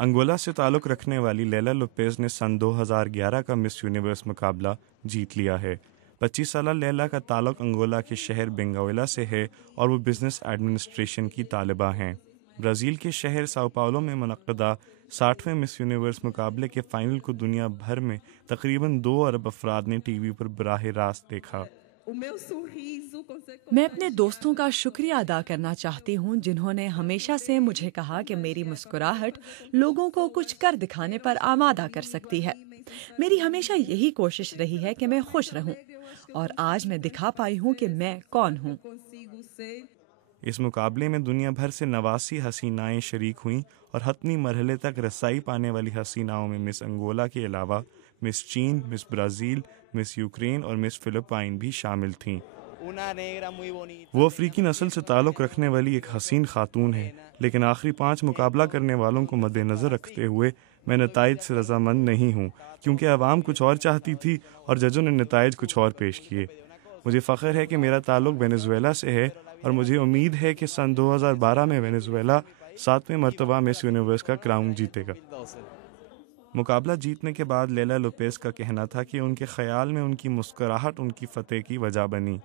Angola से ताल्लुक़ रखने वाली लैला लोपेज़ ने सन 2011 का मिस यूनिवर्स मुकाबला जीत लिया है। 25 साला लैला का ताल्लुक़ अंगोला के शहर बेंगुएला से है और वो बिज़नेस एडमिनिस्ट्रेशन की तालिबा हैं। ब्राज़ील के शहर साओ पाउलो में मुनक़्क़दा 60वें मिस यूनिवर्स मुकाबले के फ़ाइनल को दुनिया भर में तकरीबन 2 अरब अफराद ने टीवी पर बराह रास्त देखा। मैं अपने दोस्तों का शुक्रिया अदा करना चाहती हूँ जिन्होंने हमेशा से मुझे कहा कि मेरी मुस्कुराहट लोगों को कुछ कर दिखाने पर आमादा कर सकती है। मेरी हमेशा यही कोशिश रही है कि मैं खुश रहूं और आज मैं दिखा पाई हूँ कि मैं कौन हूँ। इस मुकाबले में दुनिया भर से 89 हसीनाएं शरीक हुईं और हतमी मरहले तक रसाई पाने वाली हसीनाओं में मिस अंगोला के अलावा मिस चीन, मिस ब्राज़ील, मिस यूक्रेन और मिस फिलिपाइन भी शामिल थीं। वो अफ्रीकी नस्ल से ताल्लुक़ रखने वाली एक हसीन खातून है, लेकिन आखिरी 5 मुकाबला करने वालों को मद्देनज़र रखते हुए मैं नताइज से रजामंद नहीं हूँ, क्योंकि आवाम कुछ और चाहती थी और जजों ने नताइज कुछ और पेश किए। मुझे फ़ख्र है कि मेरा ताल्लुक़ वेनेज़ुएला से है और मुझे उम्मीद है कि सन 2012 में वेनेज़ुएला 7वें मरतबा मिस यूनिवर्स का क्राउन जीतेगा। मुकाबला जीतने के बाद लैला लोपेज़ का कहना था कि उनके ख्याल में उनकी मुस्कुराहट उनकी फ़तेह की वजह बनी।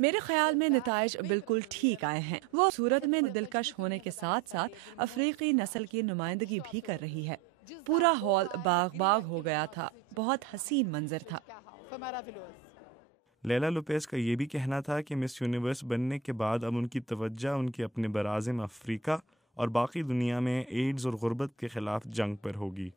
मेरे ख्याल में नताइज बिल्कुल ठीक आए हैं। वो सूरत में दिलकश होने के साथ साथ अफ्रीकी नस्ल की नुमाइंदगी भी कर रही है। पूरा हॉल बाग बाग हो गया था। बहुत हसीन मंजर था। लैला लोपेज़ का ये भी कहना था कि मिस यूनिवर्स बनने के बाद अब उनकी तवज्जो उनके अपने बराज़िम अफ्रीका और बाकी दुनिया में एड्स और गुर्बत के खिलाफ जंग पर होगी।